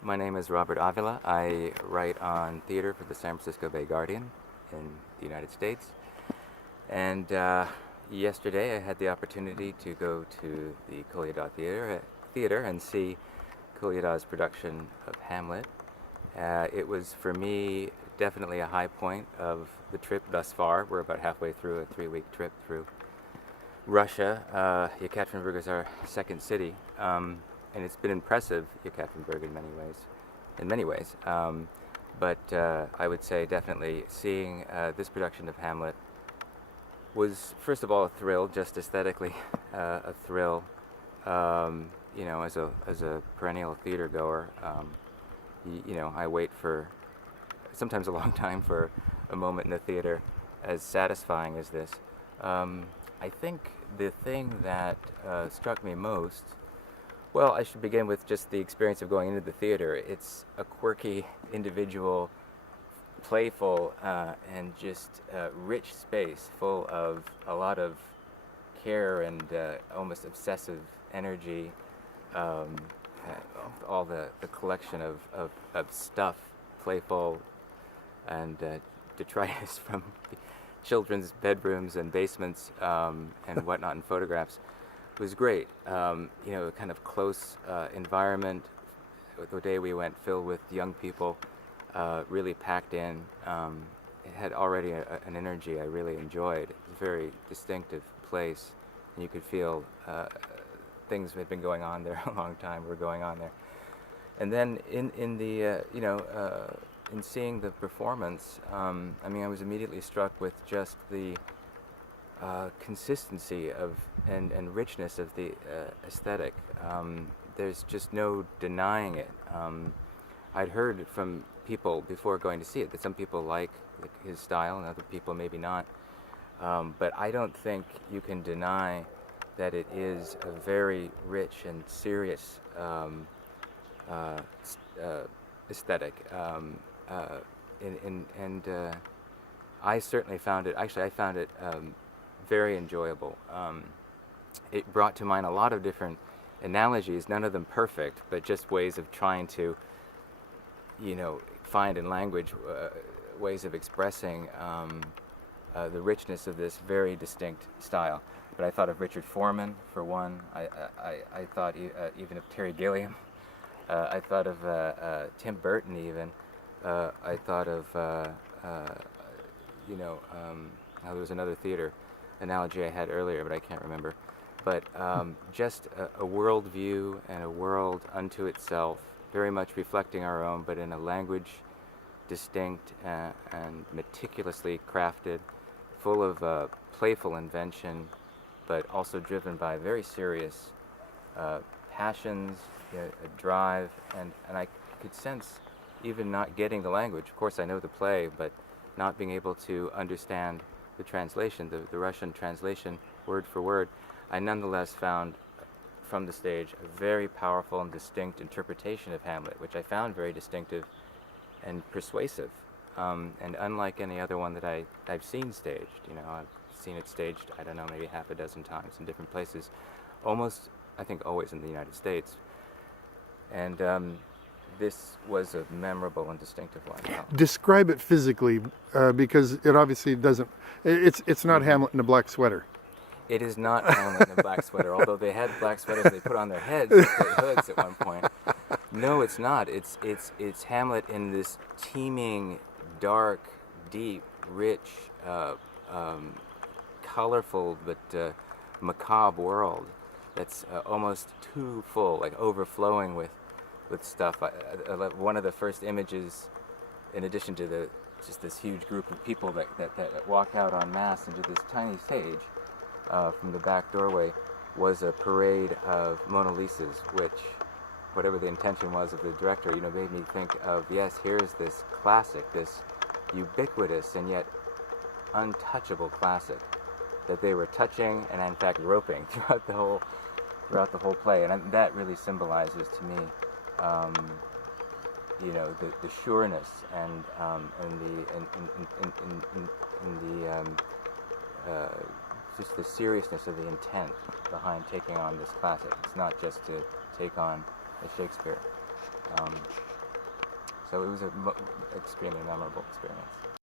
My name is Robert Avila. I write on theater for the San Francisco Bay Guardian in the United States. And yesterday I had the opportunity to go to the Kolyada Theater and see Kolyada's production of Hamlet. It was, for me, definitely a high point of the trip thus far. We're about halfway through a 3-week trip through Russia. Yekaterinburg is our second city. And it's been impressive, Yekaterinburg, in many ways. But I would say definitely seeing this production of Hamlet was, first of all, a thrill, just aesthetically, a thrill. As a perennial theater goer, I wait for sometimes a long time for a moment in the theater as satisfying as this. I think the thing that struck me most, well, I should begin with just the experience of going into the theater. It's a quirky, individual, playful, and just rich space full of a lot of care and almost obsessive energy. All the collection of stuff, playful and detritus from children's bedrooms and basements and whatnot, and photographs. It was great. Kind of close environment. The day we went filled with young people, really packed in. It had already an energy I really enjoyed. It was a very distinctive place, and you could feel things had been going on there a long time. Were going on there, and then in seeing the performance, I was immediately struck with just the consistency of and richness of the aesthetic. There's just no denying it. I'd heard from people before going to see it that some people like his style and other people maybe not. But I don't think you can deny that it is a very rich and serious aesthetic. I certainly found it. Actually, I found it very enjoyable. It brought to mind a lot of different analogies, none of them perfect, but just ways of trying to, find in language ways of expressing the richness of this very distinct style. But I thought of Richard Foreman, for one. I thought even of Terry Gilliam. I thought of Tim Burton, even. I thought of, there was another theater analogy I had earlier, but I can't remember. But just a world view and a world unto itself, very much reflecting our own, but in a language distinct and meticulously crafted, full of playful invention, but also driven by very serious passions, a drive, and I could sense, even not getting the language, of course I know the play, but not being able to understand the translation, the Russian translation, word for word, I nonetheless found from the stage a very powerful and distinct interpretation of Hamlet, which I found very distinctive and persuasive, and unlike any other one that I've seen staged. I've seen it staged, I don't know, maybe half a dozen times in different places, almost, I think, always in the United States. And this was a memorable and distinctive one. Describe it physically, because it obviously doesn't. It's not Hamlet in a black sweater. It is not Hamlet in a black sweater, although they had black sweaters they put on their heads with their hoods at one point. No, it's not. It's Hamlet in this teeming, dark, deep, rich, colorful but macabre world that's almost too full, like overflowing with stuff. One of the first images, in addition to just this huge group of people that walk out en masse into this tiny stage from the back doorway, was a parade of Mona Lisas, which, whatever the intention was of the director, made me think of, yes, here's this classic, this ubiquitous and yet untouchable classic that they were touching and in fact roping throughout the whole play, and that really symbolizes to me the sureness and just the seriousness of the intent behind taking on this classic. It's not just to take on a Shakespeare. So it was a extremely memorable experience.